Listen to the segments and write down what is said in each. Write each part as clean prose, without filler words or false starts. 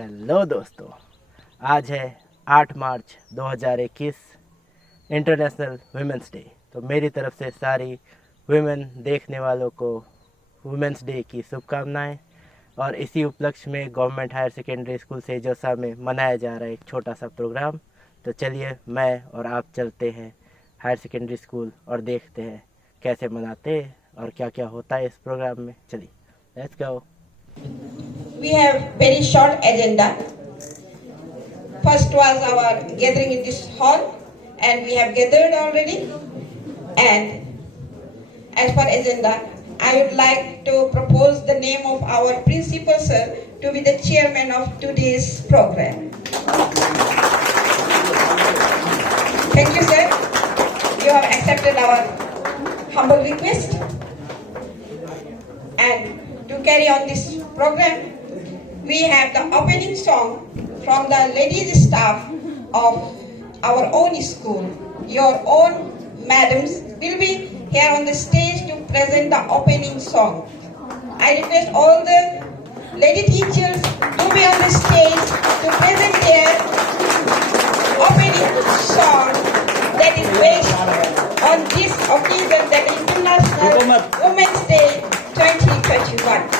हेलो दोस्तों, आज है 8 मार्च 2021 इंटरनेशनल वुमेंस डे। तो मेरी तरफ से सारी वुमेन देखने वालों को वुमेंस डे की शुभकामनाएं। और इसी उपलक्ष्य में government higher secondary school Seijosa में मनाया जा रहा है एक छोटा सा प्रोग्राम। तो चलिए मैं और आप चलते हैं हायर सेकेंडरी स्कूल और देखते हैं कैसे मनाते हैं और क्या क्या होता है इस प्रोग्राम में। चलिए, let's go. We have very short agenda. First was our gathering in this hall, and we have gathered already. And as for agenda, I would like to propose the name of our principal sir to be the chairman of today's program. Thank you, sir. You have accepted our humble request. And to carry on this program, we have the opening song from the ladies staff of our own school. Your own madams will be here on the stage to present the opening song. I request all the lady teachers to be on the stage to present their opening song that is based on this occasion, that is International Women's Day 2021.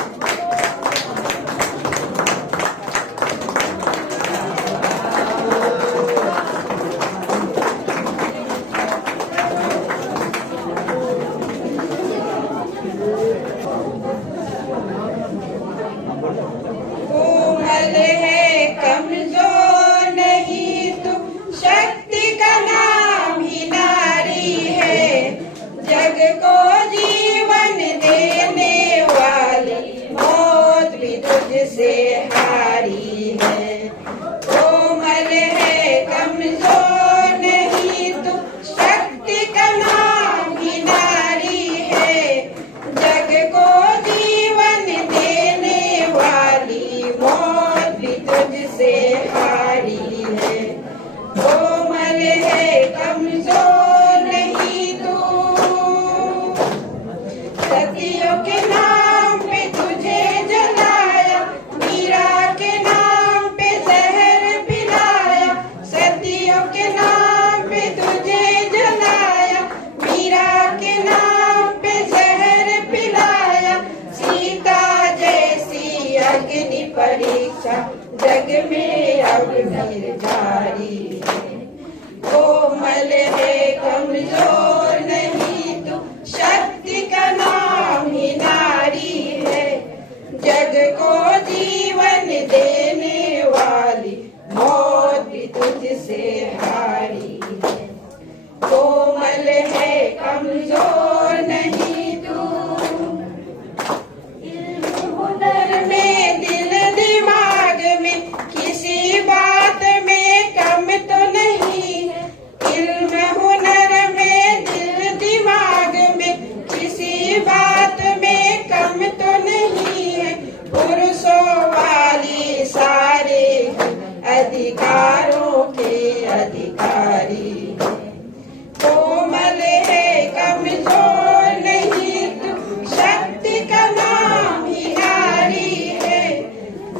जग में अब फिर जारी है, कोमल है कमजोर नहीं तू, शक्ति का नाम ही नारी है। जग को जीवन देने वाली मौत भी तुझसे हारी है, कोमल है कमजोर नहीं तू। हुनर में दिल दिमाग में किसी बात में कम तो नहीं है, इल्म हुनर में दिल दिमाग में किसी बात में कम तो नहीं है। पुरुषों वाली सारे अधिकारों के अधिकारी है, कोमल है कमजोर नहीं तू, शक्ति का नाम ही नारी है।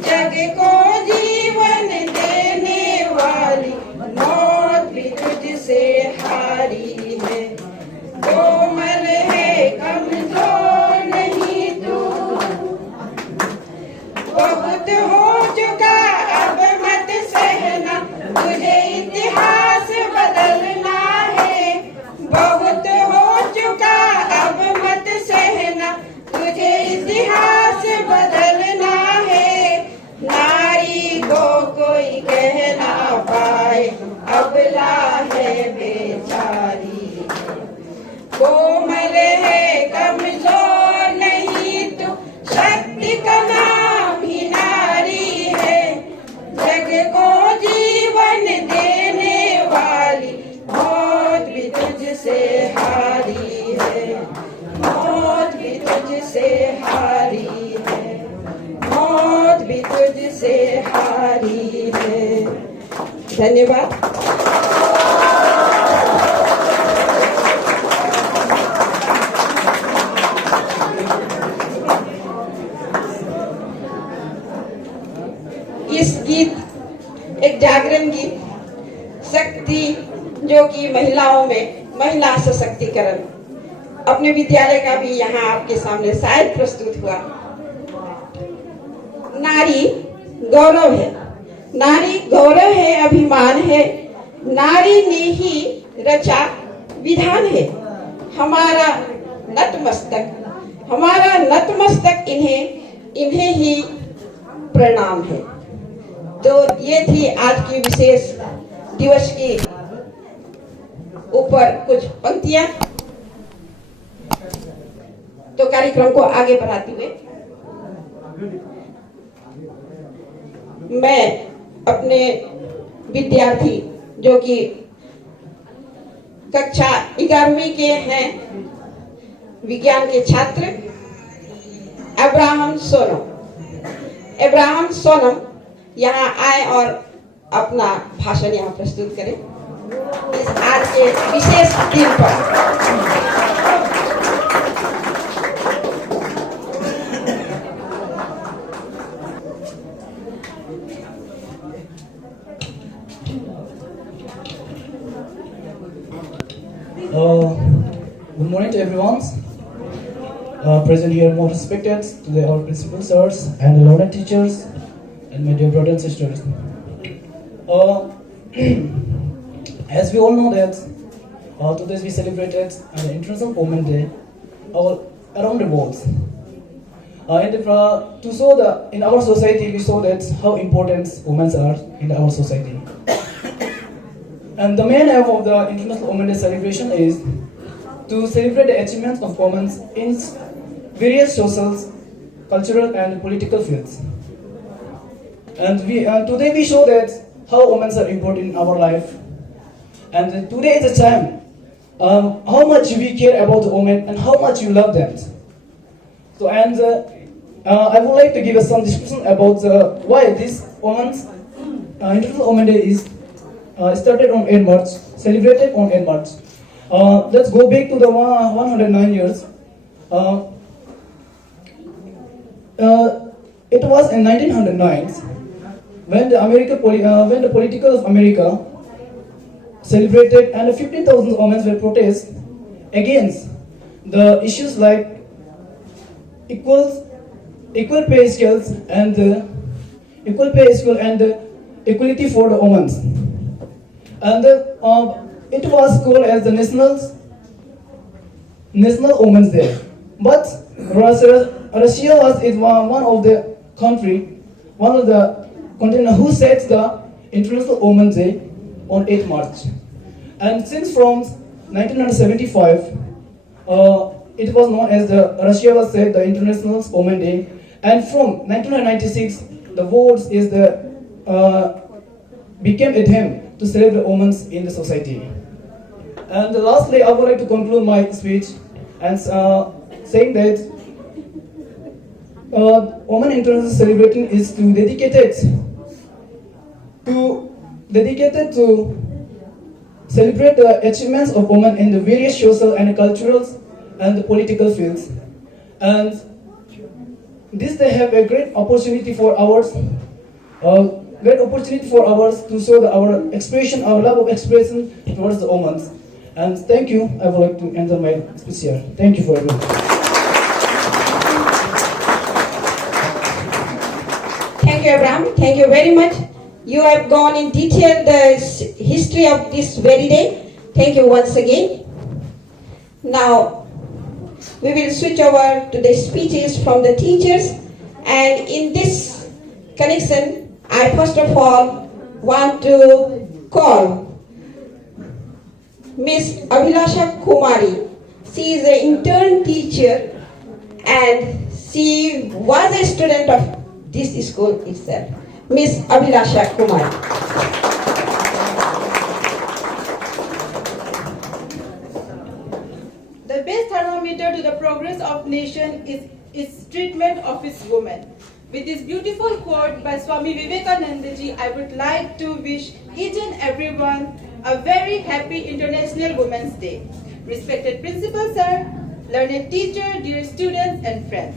जग को जीवन देने वाली मौत भी तुझसे हारी है, कोमल है कमजोर नहीं तू। बहुत हो चुका अब मत सहना, तुझे इतिहास बदलना है। बहुत हो चुका अब मत सहना, तुझे इतिहास बदलना है। नारी को कोई कह ना पाए अबला है बेचारी, कोमल है कमजोर नहीं तू, शक्ति का नाम ही नारी है। जग को जीवन देने वाली मौत भी तुझसे हारी है, मौत भी तुझसे हारी है, मौत भी तुझसे हारी है। धन्यवाद। इस गीत एक जागरण गीत शक्ति जो कि महिलाओं में महिला सशक्तिकरण अपने विद्यालय का भी यहाँ आपके सामने शायद प्रस्तुत हुआ। नारी गौरव है, नारी गौरव है, अभिमान है, नारी ने ही रचा विधान है। हमारा नतमस्तक इन्हें ही प्रणाम है। तो ये थी आज की विशेष दिवस की ऊपर कुछ पंक्तियां। तो कार्यक्रम को आगे बढ़ाते हुए मैं अपने विद्यार्थी जो कि कक्षा 11वीं के हैं, विज्ञान के छात्र अब्राहम सोनम यहाँ आए और अपना भाषण यहाँ प्रस्तुत करें इस आज के विशेष दिन पर। Good morning to everyone. Present here, most respected to our principal sirs and the learned teachers and my dear brothers and sisters. As we all know that today we celebrated the International Women's Day around the world. To show that in our society, we saw that how important women are in our society. And the main aim of the International Women's Day celebration is to celebrate the achievements of women in various social, cultural, and political fields. And today we show that how women are important in our life. And today is the time how much we care about the women and how much we love them. So, I would like to give us some description about why this International Women's Day is started on 8 March, celebrated on 8 March. Let's go back to the 109 years. It was in 1909 when the political of America celebrated and 50,000 women were protest against the issues like equal pay scales and equality for the women. And it was called as the National Women's Day. But Russia was one of the continent who sets the International Women's Day on 8 March. And since from 1975, it was known as Russia was set the International Women's Day. And from 1996, the world became a theme to celebrate women in the society. And lastly, I would like to conclude my speech and saying that Women International Celebrating is dedicated to celebrate the achievements of women in the various social and cultural and the political fields. And this they have a great opportunity for ours. To show our expression, our love of expression towards the women. And thank you. I would like to end my speech here. Thank you for everyone. Thank you, Abraham. Thank you very much. You have gone in detail the history of this very day. Thank you once again. Now, we will switch over to the speeches from the teachers. And in this connection, I first of all want to call Miss Abhilasha Kumari. She is an intern teacher and she was a student of this school itself. Miss Abhilasha Kumari. The best thermometer to the progress of nation is its treatment of its women. With this beautiful quote by Swami Vivekananda ji, I would like to wish each and everyone a very happy International Women's Day. Respected Principal Sir, learned teacher, dear students and friends.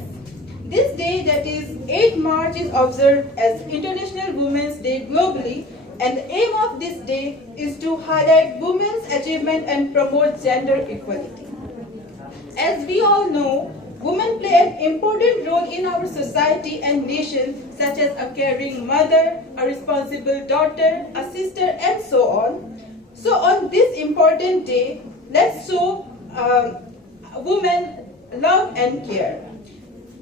This day, that is 8 March, is observed as International Women's Day globally, and the aim of this day is to highlight women's achievement and promote gender equality. As we all know, women play an important role in our society and nation, such as a caring mother, a responsible daughter, a sister, and so on. So on this important day, let's show women love and care.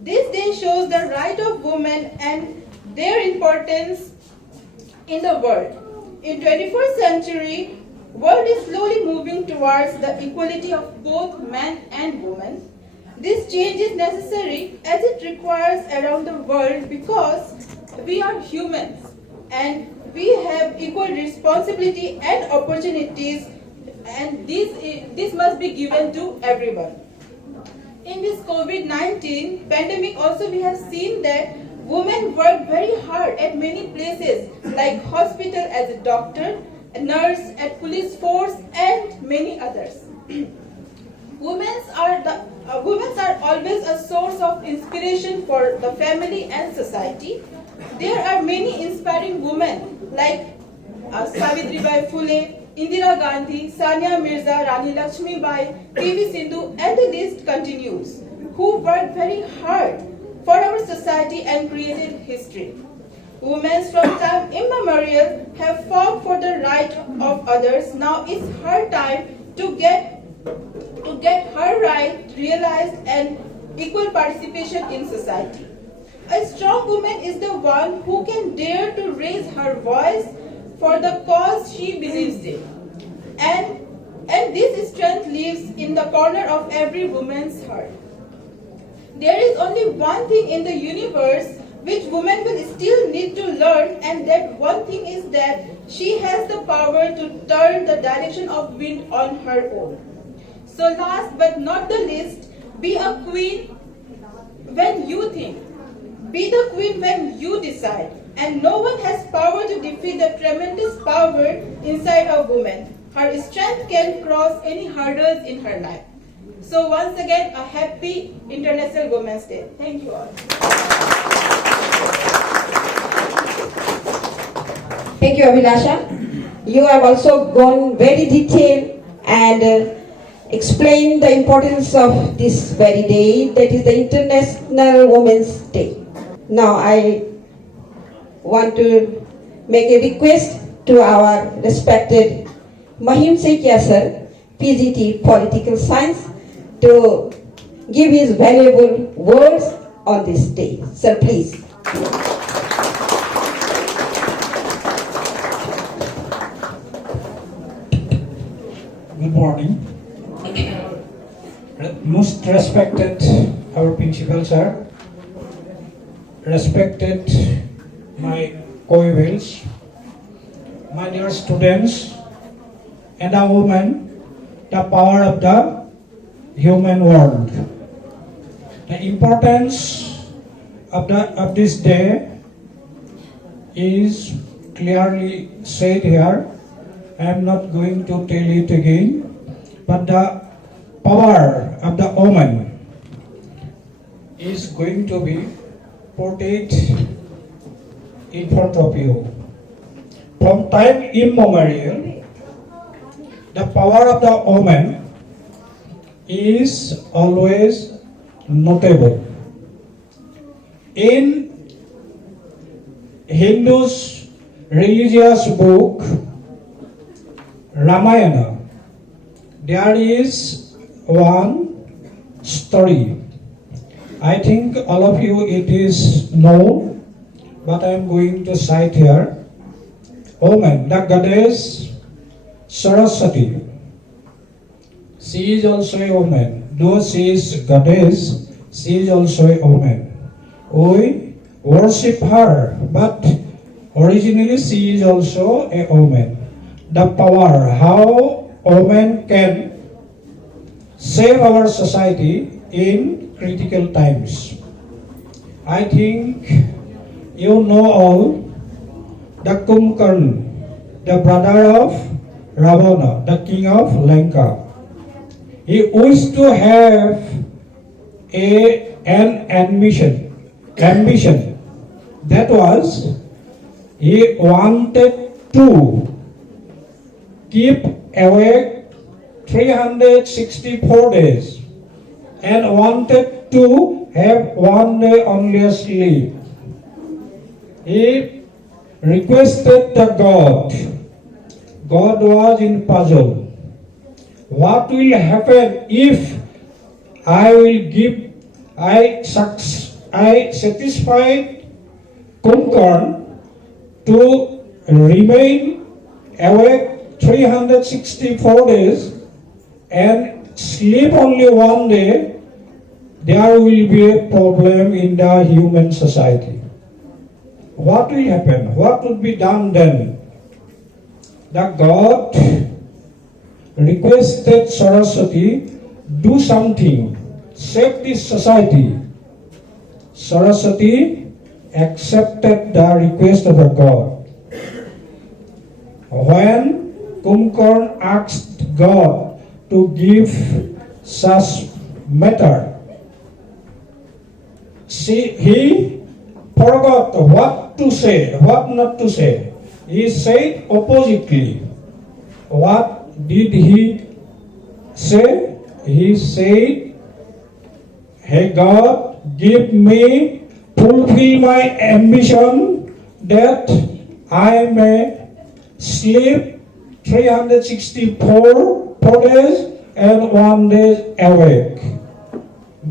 This day shows the right of women and their importance in the world. In 21st century, world is slowly moving towards the equality of both men and women. This change is necessary as it requires around the world because we are humans and we have equal responsibility and opportunities, and this must be given to everyone. In this COVID-19 pandemic also we have seen that women work very hard at many places like hospital as a doctor, a nurse, at police force, and many others. Women are always a source of inspiration for the family and society. There are many inspiring women like Savitribai Phule, Indira Gandhi, Sania Mirza, Rani Lakshmibai, PV Sindhu, and the list continues, who worked very hard for our society and created history. Women from time immemorial have fought for the right of others. Now it's her time to get her right realized and equal participation in society. A strong woman is the one who can dare to raise her voice for the cause she believes in. And this strength lives in the corner of every woman's heart. There is only one thing in the universe which women will still need to learn, and that one thing is that she has the power to turn the direction of wind on her own. So last but not the least, be a queen when you think. Be the queen when you decide. And no one has power to defeat the tremendous power inside a woman. Her strength can cross any hurdles in her life. So once again, a happy International Women's Day. Thank you all. Thank you, Abhilasha. You have also gone very detailed and explained the importance of this very day, that is the International Women's Day. Now I want to make a request to our respected Mahim Saikia sir, PGT Political Science, to give his valuable words on this day. Sir, please. Good morning. Most respected our principal sir, respected my co-equals, my dear students, and a woman, the power of the human world. The importance of this day is clearly said here. I am not going to tell it again, but the power of the woman is going to be portrayed in front of you. From time immemorial, the power of the woman is always notable. In Hindus' religious book, Ramayana, there is one story. I think all of you it is known, but I am going to cite here. Woman, the goddess Saraswati, she is also a woman. Though she is goddess, she is also a woman. We worship her, but originally she is also a woman. The power, how women can save our society in critical times. I think you know all the Kumbhakarna, the brother of Ravana, the king of Lanka. He wished to have an ambition ambition. That was, he wanted to keep awake 364 days and wanted to have one day only sleep. He requested the God. God was in puzzle. What will happen if I satisfied Kumbhakarna to remain awake 364 days and sleep only one day? There will be a problem in the human society. What will happen? What would be done then? The God requested Saraswati, do something, save this society. Saraswati accepted the request of the God. When Kumbhakarna asked God to give such matter, he forgot what to say, what not to say. He said oppositely. What did he say? He said, "Hey God, give me, fulfill my ambition that I may sleep 364 days and 1 day awake."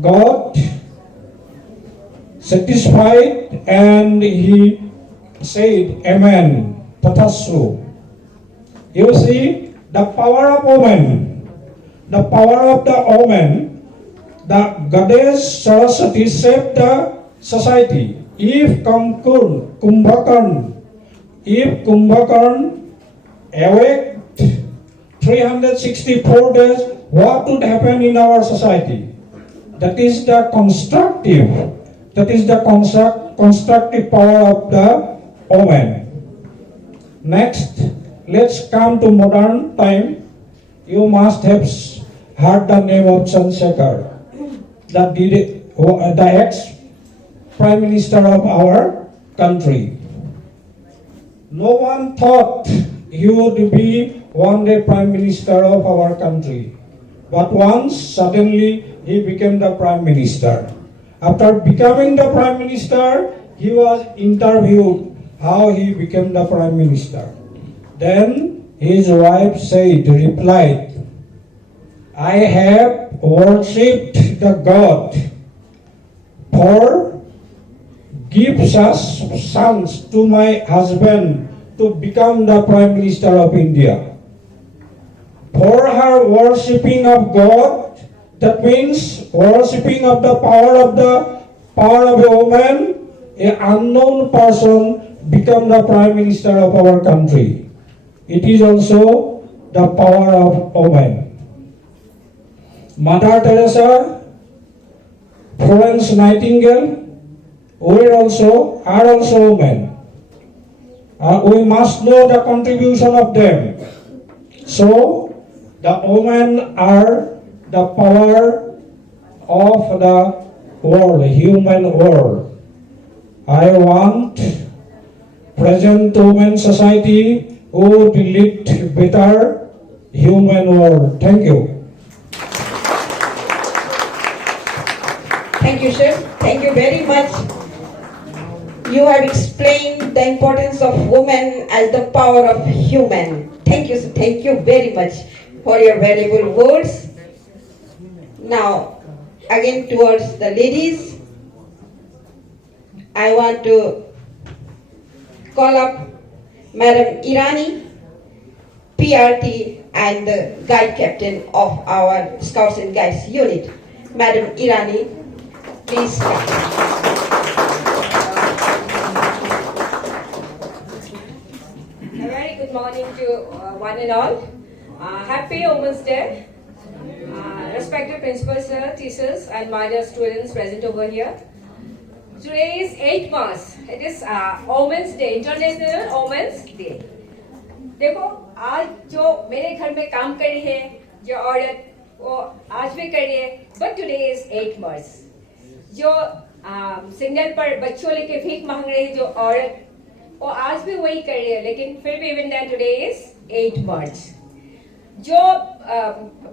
God satisfied and he said, "Amen, Tathasthu." You see, the power of woman, the power of the woman, the goddess Saraswati saved the society. If Kumbhakarna awaked 364 days, what would happen in our society? That is the constructive power of the woman. Next, let's come to modern time. You must have heard the name of Chandrasekhar, the ex-prime minister of our country. No one thought he would be one day prime minister of our country. But once, suddenly, he became the prime minister. After becoming the prime minister, he was interviewed how he became the prime minister. Then his wife replied, "I have worshipped the God for give such sons to my husband to become the prime minister of India." For her worshipping of God, that means worshipping of the power of a woman, an unknown person become the prime minister of our country. It is also the power of woman. Mother Teresa, Florence Nightingale, are also women. We must know the contribution of them. So, the women are the power of the world, human world. I want present women society who would lead better human world. Thank you. Thank you, sir. Thank you very much. You have explained the importance of women as the power of human. Thank you, sir. Thank you very much for your valuable words. Now, again towards the ladies, I want to call up Madam Irani, PRT and the guide captain of our Scouts and Guides unit. Madam Irani, please come. A very good morning to one and all. Happy Women's Day. Respected principals, sir, teachers, and my dear students present over here. Today is 8 March. It is Women's Day, International Women's Day. देखो आज जो मेरे घर में काम कर रही है जो औरत वो आज भी कर रही है, but today is 8 March. जो सिग्नल पर बच्चों लेके भीख मांग रही जो औरत, वो आज भी वही कर रही है, लेकिन फिर भी इवन दैट टुडे इज 8 मार्च। जो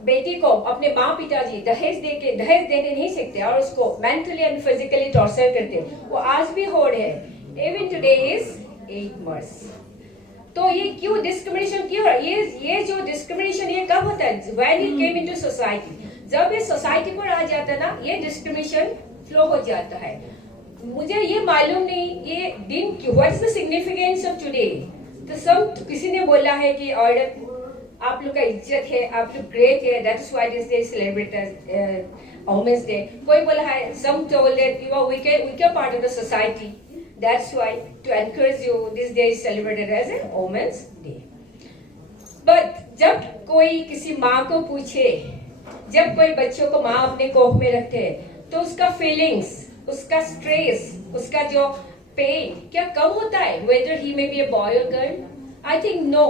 बेटी को अपने माँ पिताजी दहेज देने नहीं सकते और उसको मेंटली एंड फिजिकली टॉर्चर करते, वो आज भी हो रहे हैं। इवन टुडे इज 8 मार्च। तो ये क्यों डिस्क्रिमिनेशन क्यों है? ये जो डिस्क्रिमिनेशन ये कब होता है? When it came into society. जब ये सोसाइटी पर आ जाता है ना, ये डिस्क्रिमिनेशन फ्लो हो जाता है। मुझे ये मालूम नहीं ये दिन क्यों, what is the significance of today. तो सब किसी ने बोला है कि औरत आप लोग का इज्जत है, आप लोग ग्रेट है, that is why this day celebrate as women's day. कोई बोला है, some told that you are weaker part of the society, that's why to encourage you this day is celebrated as a women's day। but जब कोई किसी माँ को पूछे, जब कोई बच्चों को माँ अपने कोख में रखते हैं, तो उसका फीलिंग्स, उसका स्ट्रेस, उसका जो पेन क्या कम होता है? वेदर ही मे बी अ बॉय और गर्ल, आई थिंक नो।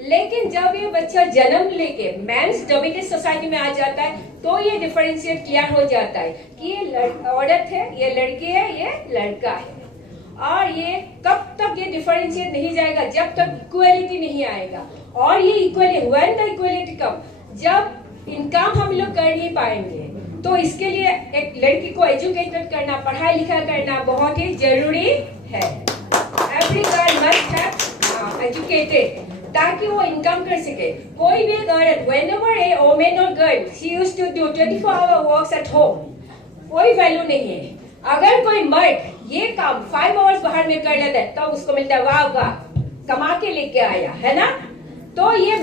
लेकिन जब ये बच्चा जन्म लेके मेंस डोमिनेटेड सोसाइटी में आ जाता है, तो ये डिफरेंशिएट क्लियर हो जाता है कि ये औरत है, ये लड़की है, ये लड़का है। और ये कब तक ये डिफरेंशिएट नहीं जाएगा? जब तक इक्वलिटी नहीं आएगा। और ये इक्वलिटी, व्हेन द इक्वलिटी कम, जब इनकम हम लोग कर नहीं पाएंगे, तो इसके लिए एक लड़की को एजुकेटेड करना, पढ़ाई लिखाई करना बहुत ही जरूरी है। Every girl must have educated, ताकि वो इनकम कर सके। कोई भी औरत, whenever a woman or girl, she used to do 24-hour works at home, कोई वैल्यू नहीं है। अगर कोई मर्द ये काम 5 आवर्स बाहर में कर लेता है, तो उसको मिलता है वाह वाह, कमा के लेके आया है ना। तो ये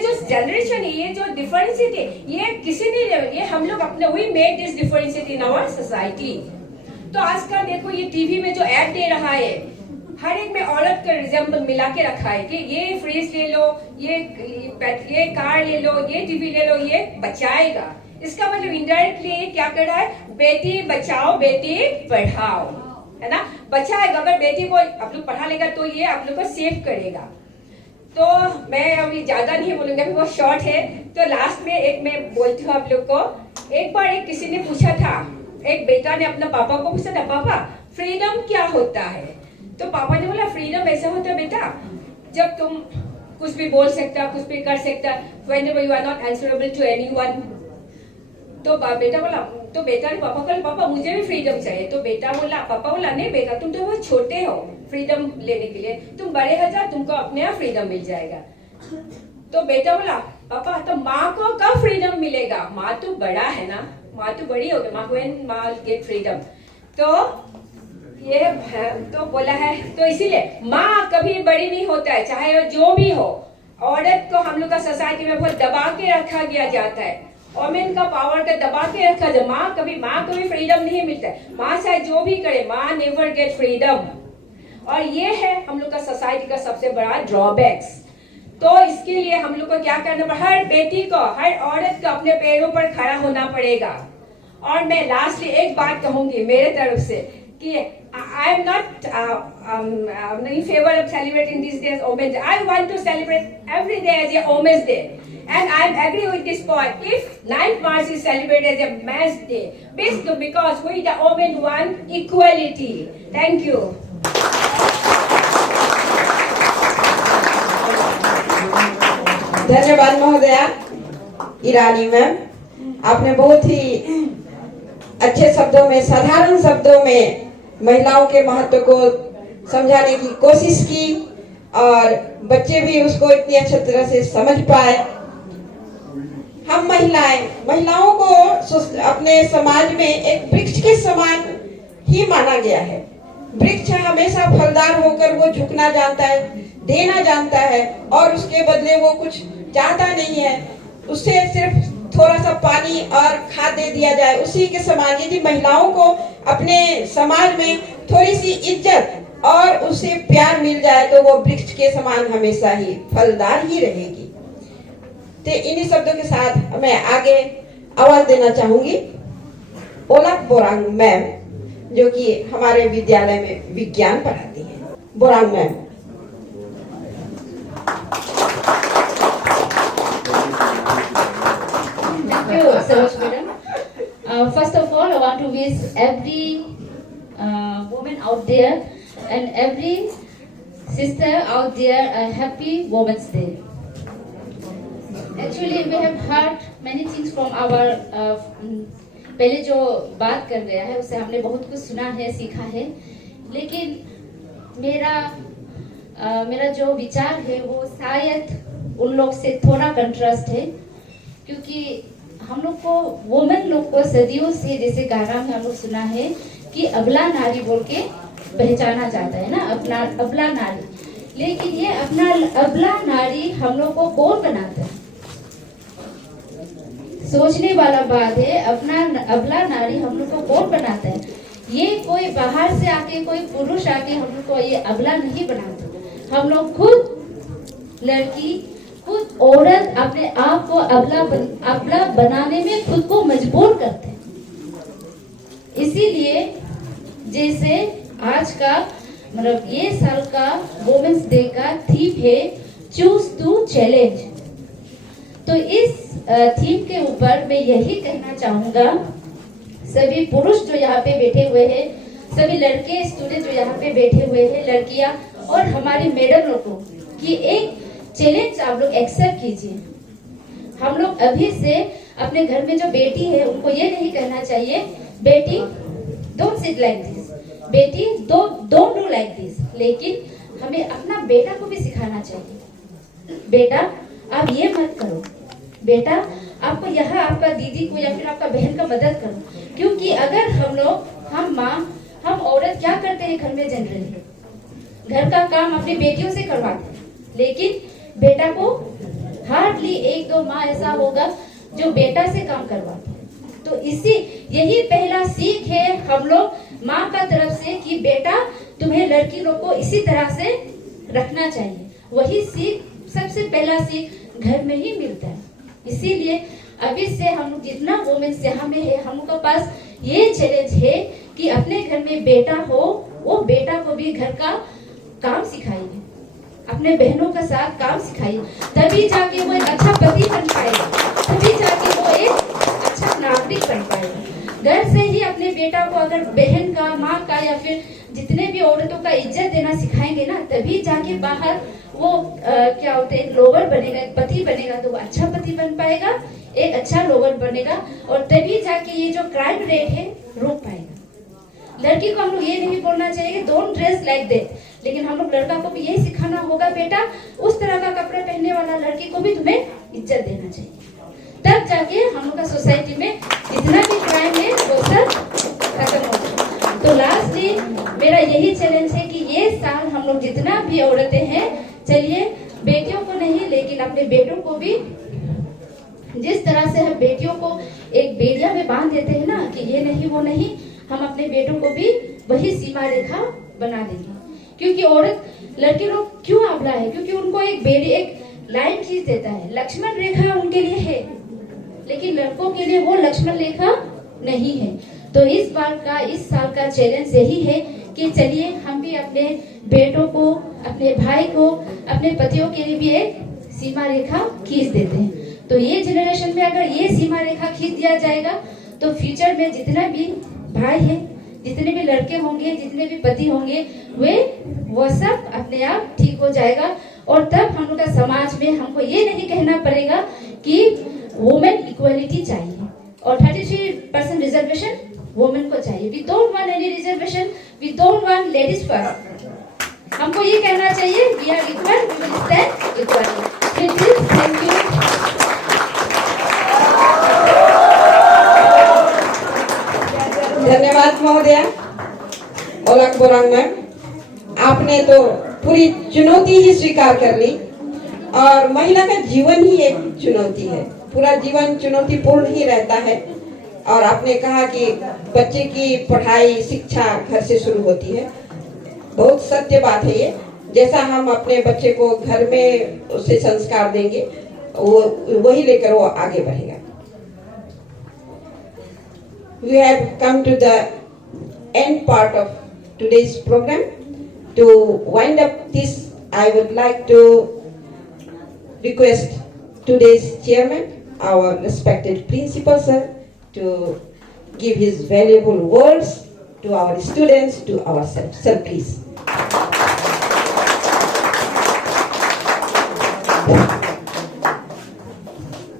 जो जनरेशन है, ये जो डिफरेंशिएट है, ये किसी ने, ये हम लोग अपने, we made this differentiate in our society. तो आजकल देखो ये टीवी में जो ऐड दे रहा है, हर एक में औरत का रिजेंबल मिला के रखा है कि ये फ्रिज ले लो, ये कार ले लो, ये टीवी ले लो, ये बचाएगा। इसका मतलब इनडायरेक्टली ये क्या कर रहा है? बेटी बचाओ बेटी पढ़ाओ, है ना। बचाएगा, अगर बेटी को आप लोग पढ़ा लेगा तो ये आप लोग को सेव करेगा। तो मैं अभी ज्यादा नहीं बोलूंगा, अभी बहुत शॉर्ट है। तो लास्ट में एक मैं बोलती हूँ आप लोग को। एक बार एक किसी ने पूछा था, एक बेटा ने अपना पापा को पूछा था, पापा फ्रीडम क्या होता है? तो पापा ने बोला, फ्रीडम ऐसा होता है बेटा, जब तुम कुछ भी बोल सकता, कुछ भी कर सकता, whenever you are not answerable to anyone। तो बेटा बोला, तो बेटा ने पापा को बोला, पापा मुझे भी फ्रीडम चाहिए। तो पापा बोला नहीं बेटा, तुम तो बहुत छोटे हो फ्रीडम लेने के लिए, तुम बड़े हो जाओ, तुमको अपने आप फ्रीडम मिल जाएगा। तो बेटा बोला, पापा तो माँ को कब फ्रीडम मिलेगा? माँ तो बड़ा है ना, माँ तो बड़ी हो गई, माँ व्हेन माँ गेट फ्रीडम। तो ये तो बोला है, तो इसीलिए माँ कभी बड़ी नहीं होता है, चाहे वो जो भी हो। औरत को हम लोग का सोसाइटी में बहुत दबा के रखा गया जाता है, वोमेन का पावर का दबा के रखा जाए। माँ को भी फ्रीडम नहीं मिलता है, माँ चाहे जो भी करे, माँ नेवर गेट फ्रीडम। और ये है हम लोग का सोसाइटी का सबसे बड़ा ड्रॉबैक्स। तो इसके लिए हम लोग को क्या करना पड़ेगा? हर बेटी को, हर औरत को अपने पैरों पर खड़ा होना पड़ेगा। और मैं लास्टली एक बात कहूंगी मेरे तरफ से कि I am not in favor of celebrating these days Women's Day. I want to celebrate every day as a Women's Day. And I agree with this point. If 9th March is celebrated as a Men's Day, because we the women want equality. Thank you. धन्यवाद महोदया ईरानी मैम, आपने बहुत ही अच्छे शब्दों में, साधारण शब्दों में महिलाओं के महत्व को समझाने की कोशिश की और बच्चे भी उसको इतनी अच्छी तरह से समझ पाए। हम महिलाओं को अपने समाज में एक वृक्ष के समान ही माना गया है। वृक्ष हमेशा फलदार होकर वो झुकना जानता है, देना जानता है और उसके बदले वो कुछ चाहता नहीं है, उससे सिर्फ थोड़ा सा पानी और खाद दे दिया जाए, उसी के समान। यदि महिलाओं को अपने समाज में थोड़ी सी इज्जत और उससे प्यार मिल जाए तो वो वृक्ष के समान हमेशा ही फलदार ही रहेगी। तो इन्हीं शब्दों के साथ मैं आगे आवाज देना चाहूंगी ओलाक बोरांग मैम, जो कि हमारे विद्यालय में विज्ञान पढ़ाती हैं। Borang ma'am. Thank you, Saroj madam. First of all, I want to wish every women out there and every sister out there a happy Women's Day. Actually, we have heard many things from our पहले जो बात कर रहा है उससे हमने बहुत कुछ सुना है, सीखा है, लेकिन मेरा जो विचार है वो शायद उन लोग से थोड़ा कंट्रास्ट है, क्योंकि हम लोग को वुमेन लोग को सदियों से जैसे गाना में हम लोग सुना है कि अबला नारी बोल के पहचाना जाता है ना, अपना अबला नारी। लेकिन ये अपना अबला नारी हम लोग को कौन बनाता है? सोचने वाला बात है, अपना अबला नारी हम लोग को कौन बनाता है? ये कोई बाहर से आके कोई पुरुष आके हम लोग को ये अबला नहीं बनाता। हम लोग खुद लड़की, खुद औरत अपने आप को अबला बनाने में खुद को मजबूर करते हैं। इसीलिए जैसे आज का मतलब ये साल का वुमेन्स डे का थीम है चूज टू चैलेंज। तो इस थीम के ऊपर मैं यही कहना चाहूंगा, सभी पुरुष जो यहाँ पे बैठे हुए हैं, सभी लड़के स्टूडेंट जो यहाँ पे बैठे हुए हैं, लड़कियां और हमारी मैडम लोगों की एक चैलेंज आप लोग एक्सेप्ट कीजिए। हम लोग अभी से अपने घर में जो बेटी है उनको ये नहीं कहना चाहिए बेटी डोंट सिट लाइक दिस, बेटी डोंट डू लाइक दिस, लेकिन हमें अपना बेटा को भी सिखाना चाहिए, बेटा आप ये मत करो, बेटा आपको यहाँ आपका दीदी को या फिर आपका बहन का मदद करो। क्योंकि अगर हम लोग, हम माँ, हम औरत क्या करते हैं घर में जनरली, घर का काम अपनी बेटियों से करवाते हैं, लेकिन बेटा को हार्डली एक दो माँ ऐसा होगा जो बेटा से काम करवाते हैं। तो यही पहला सीख है हम लोग माँ का तरफ से कि बेटा तुम्हें लड़की लोग को इसी तरह से रखना चाहिए। वही सीख, सबसे पहला सीख घर में ही मिलता है। इसीलिए अभी से हम लोग जितना वुमेन्स यहाँ में है, हम लोग के पास ये चैलेंज है कि अपने घर में बेटा हो, वो बेटा को भी घर का काम सिखाइए, अपने बहनों के साथ काम सिखाइए, तभी जाके वो एक अच्छा पति बन पाएगा, तभी जाके वो एक अच्छा नागरिक बन पाएगा। घर से ही अपने बेटा को अगर बहन का, माँ का या फिर जितने भी औरतों का इज्जत देना सिखाएंगे ना, तभी जाके बाहर वो क्या होते हैं लोवर बनेगा, एक पति बनेगा, तो वो अच्छा पति बन पाएगा, एक अच्छा लोवर बनेगा, और तभी जाके ये जो क्राइम रेट है रोक पाएगा। लड़की को हम लोग ये नहीं बोलना चाहिए डोंट ड्रेस लाइक दैट, लेकिन हम लोग लड़का को भी यही सिखाना होगा, बेटा उस तरह का कपड़ा पहनने वाला लड़की को भी तुम्हें इज्जत देना चाहिए, तब जाके हम लोग का सोसाइटी में जितना भी क्राइम है वो सब खत्म हो जाए। तो लास्टली मेरा यही चैलेंज है कि ये साल हम लोग जितना भी औरतें हैं, चलिए बेटियों को नहीं लेकिन अपने बेटों को भी, जिस तरह से हम बेटियों को एक बेड़िया में बांध देते हैं ना कि ये नहीं वो नहीं, हम अपने बेटों को भी वही सीमा रेखा बना देंगे। क्योंकि औरत, लड़के लोग क्यों अबला है? क्योंकि उनको एक बेड़ी, एक लाइन खींच देता है, लक्ष्मण रेखा उनके लिए है, लेकिन लड़कों के लिए वो लक्ष्मण रेखा नहीं है। तो इस साल का चैलेंज यही है कि चलिए हम भी अपने बेटों को, अपने भाई को, अपने पतियों के लिए भी एक सीमा रेखा खींच देते हैं। तो ये जनरेशन में अगर ये सीमा रेखा खींच दिया जाएगा तो फ्यूचर में जितना भी भाई है, जितने भी लड़के होंगे, जितने भी पति होंगे, वो सब अपने आप ठीक हो जाएगा। और तब हम लोग का समाज में हमको ये नहीं कहना पड़ेगा कि वुमेन इक्वलिटी चाहिए और 33% रिजर्वेशन वुमेन को चाहिए। We don't want any reservation, we don't want ladies first. हमको ये कहना चाहिए we are equal, we will stand equally. Thank you. धन्यवाद महोदया ओलक बोरांग मैम, आपने तो पूरी चुनौती ही स्वीकार कर ली, और महिला का जीवन ही एक चुनौती है, पूरा जीवन चुनौतीपूर्ण ही रहता है। और आपने कहा कि बच्चे की पढ़ाई, शिक्षा घर से शुरू होती है, बहुत सत्य बात है ये। जैसा हम अपने बच्चे को घर में उसे संस्कार देंगे, वो वही लेकर वो आगे बढ़ेगा। We have come to the end part of today's program. To wind up this, I would like to request today's chairman, our respected principal sir, to give his valuable words to our students, to ourselves. Sir, please.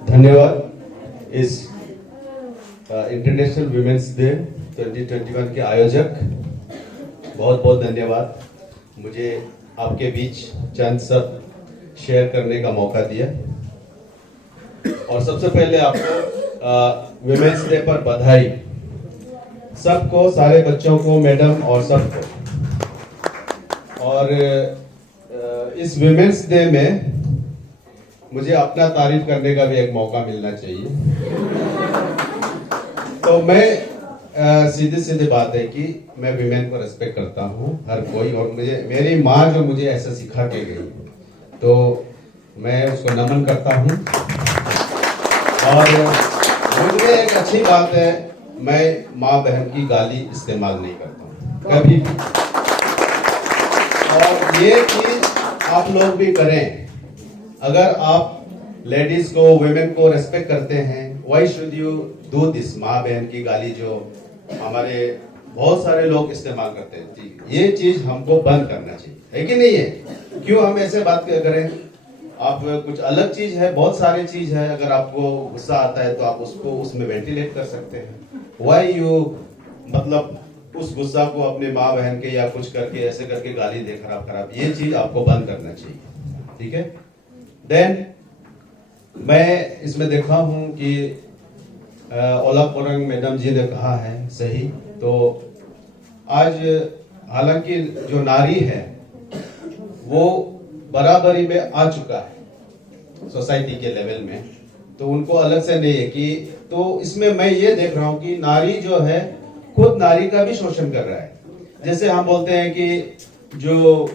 धन्यवाद। इस international women's day 2021 के आयोजक बहुत बहुत धन्यवाद, मुझे आपके बीच चंद सब शेयर करने का मौका दिया। और सबसे पहले आपको वुमेन्स डे पर बधाई, सबको, सारे बच्चों को, मैडम और सबको। और इस वुमेन्स डे में मुझे अपना तारीफ करने का भी एक मौका मिलना चाहिए। तो मैं सीधी सीधी बात है कि मैं विमेन को रिस्पेक्ट करता हूँ, हर कोई। और मुझे मेरी माँ जो मुझे ऐसा सिखा के गई, तो मैं उसको नमन करता हूँ। और मुझे एक अच्छी बात है, मैं माँ बहन की गाली इस्तेमाल नहीं करता हूँ कभी भी। और ये चीज आप लोग भी करें। अगर आप लेडीज को, वुमेन को रेस्पेक्ट करते हैं, why should you do this? माँ बहन की गाली जो हमारे बहुत सारे लोग इस्तेमाल करते हैं, ये चीज हमको बंद करना चाहिए, है कि नहीं है? क्यों हम ऐसे बात करें? आप कुछ अलग चीज है, बहुत सारी चीज है। अगर आपको गुस्सा आता है तो आप उसको उसमें वेंटिलेट कर सकते हैं। व्हाई यू मतलब उस गुस्सा को अपने माँ बहन के या कुछ करके ऐसे करके गाली दे खराब, ये चीज आपको बंद करना चाहिए, ठीक है? देन मैं इसमें देखा हूं कि ओला पोरंग मैडम जी ने कहा है सही। तो आज हालांकि जो नारी है वो बराबरी में आ चुका है सोसाइटी के लेवल में, तो उनको अलग से नहीं है कि, तो इसमें मैं ये देख रहा हूँ कि नारी जो है खुद नारी का भी शोषण कर रहा है। जैसे हम बोलते हैं कि जो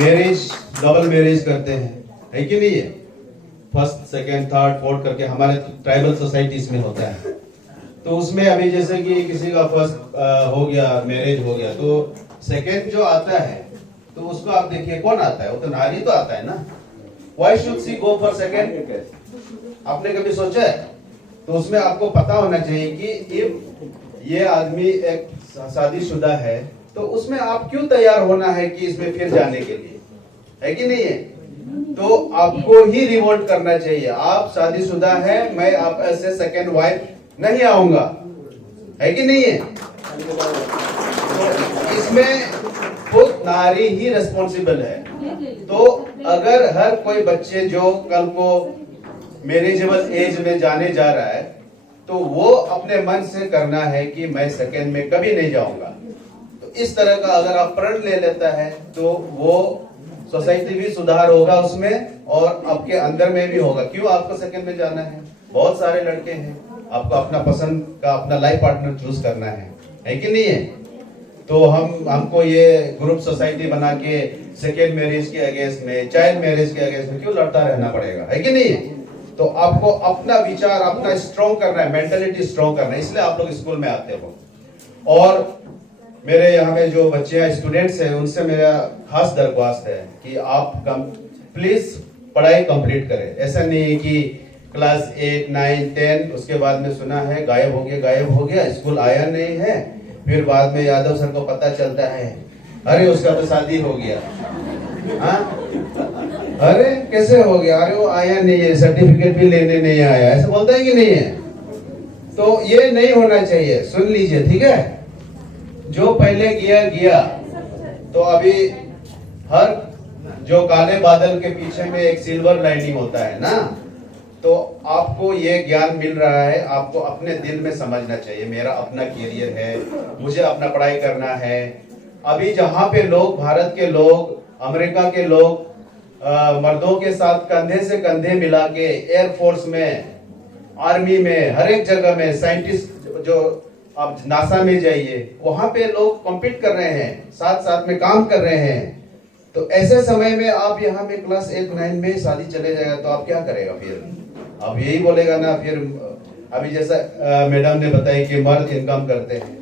मैरिज, डबल मैरिज करते हैं, है कि नहीं है? फर्स्ट, सेकंड, थर्ड, फोर्थ करके हमारे ट्राइबल सोसाइटीज में होता है। तो उसमें अभी जैसे कि किसी का फर्स्ट हो गया, मैरिज हो गया, तो सेकंड जो आता है तो उसको आप देखिए कौन आता है? वो तो नारी तो आता है ना। Why should see go for second? आपने कभी सोचा है? तो उसमें आपको पता होना चाहिए कि ये आदमी एक शादीशुदा है, तो उसमें आप क्यों तैयार होना है कि इसमें फिर जाने के लिए, है कि नहीं है? तो आपको ही रिवोल्ट करना चाहिए। आप शादीशुदा है, मैं आप ऐसे सेकंड वाइफ नहीं आऊंगा, है कि नहीं है? तो इसमें खुद नारी ही रिस्पॉन्सिबल है। तो अगर हर कोई बच्चे जो कल को मैरिजेबल एज में जाने जा रहा है, तो वो अपने मन से करना है कि मैं सेकंड में कभी नहीं जाऊंगा। तो इस तरह का अगर आप प्रण ले लेता है तो वो सोसाइटी भी सुधार होगा उसमें, और आपके अंदर में भी होगा। क्यों आपको सेकंड में जाना है? बहुत सारे लड़के हैं, आपको अपना पसंद का अपना लाइफ पार्टनर चूज करना है कि नहीं है? तो हमको ये ग्रुप सोसाइटी बना के सेकेंड मैरिज के अगेंस्ट में, चाइल्ड मैरिज के अगेंस्ट में क्यों लड़ता रहना पड़ेगा, है कि नहीं है? तो आपको अपना विचार अपना स्ट्रॉन्ग करना है, मेंटलिटी स्ट्रॉन्ग करना है, इसलिए आप लोग स्कूल में आते हो। और मेरे यहाँ में जो बच्चे हैं, स्टूडेंट्स हैं, उनसे मेरा खास दरख्वास्त है कि आप प्लीज पढ़ाई कंप्लीट करें। ऐसा नहीं है कि क्लास 8, 9, 10 उसके बाद में सुना है गायब हो गया, स्कूल आया नहीं है, फिर बाद में यादव सर को पता चलता है अरे उसका तो शादी हो गया। हाँ, अरे कैसे हो गया? अरे वो आया नहीं है, सर्टिफिकेट भी लेने नहीं आया, ऐसा बोलता है कि नहीं है? तो ये नहीं होना चाहिए। सुन लीजिए, ठीक है? जो पहले गया। तो अभी हर जो काले बादल के पीछे में एक सिल्वर लाइनिंग होता है ना, तो आपको ये ज्ञान मिल रहा है, आपको अपने दिल में समझना चाहिए मेरा अपना कैरियर है, मुझे अपना पढ़ाई करना है। अभी जहाँ पे लोग, भारत के लोग, अमेरिका के लोग मर्दों के साथ कंधे से कंधे मिला के एयरफोर्स में, आर्मी में, हर एक जगह में, साइंटिस्ट जो आप नासा में जाइए, वहां पे लोग कॉम्पीट कर रहे हैं, साथ साथ में काम कर रहे हैं। तो ऐसे समय में आप यहाँ में क्लास 8, 9 में शादी चले जाएगा तो आप क्या करेगा? फिर आप यही बोलेगा ना। फिर अभी जैसा मैडम ने बताया कि मर्द इनकम करते हैं,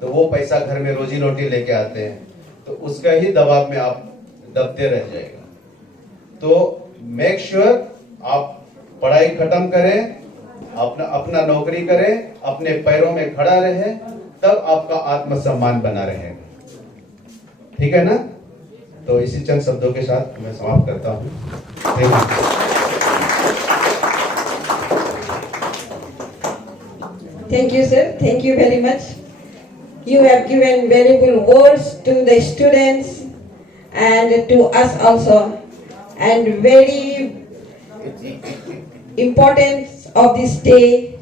तो वो पैसा घर में रोजी रोटी लेके आते हैं, तो उसका ही दबाव में आप दबते रह जाएगा। तो मेक श्योर आप पढ़ाई खत्म करें, अपना नौकरी करें, अपने पैरों में खड़ा रहे, तब आपका आत्मसम्मान बना रहेगा। ठीक है ना? तो इसी चंद शब्दों के साथ मैं समाप्त करता हूँ। Thank you. Thank you, sir. Thank you very much. You have given valuable words to the students and to us also. And very importance of this day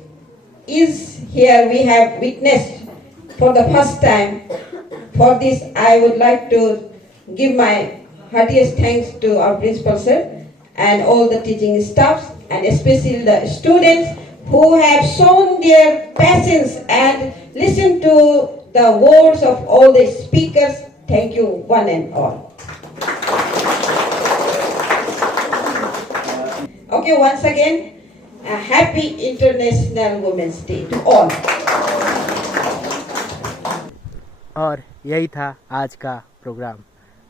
is here we have witnessed for the first time. For this, I would like to give my heartiest thanks to our principal sir and all the teaching staffs and especially the students who have shown their patience and listened to the words of all the speakers. Thank you, one and all. Okay, once again, a happy International Women's Day to all. और यही था आज का प्रोग्राम।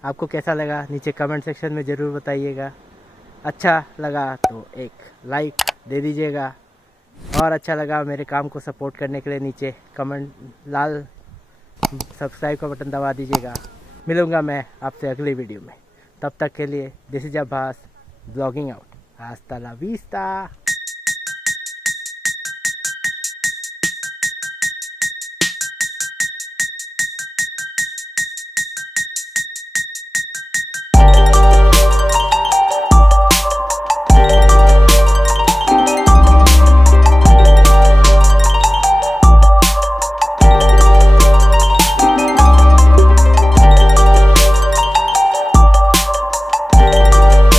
आपको कैसा लगा नीचे comment section में ज़रूर बताइएगा। अच्छा लगा तो एक लाइक दे दीजिएगा, और अच्छा लगा मेरे काम को सपोर्ट करने के लिए नीचे कमेंट लाल सब्सक्राइब का बटन दबा दीजिएगा। मिलूँगा मैं आपसे अगली वीडियो में, तब तक के लिए this is Abbas blogging out. हasta la vista।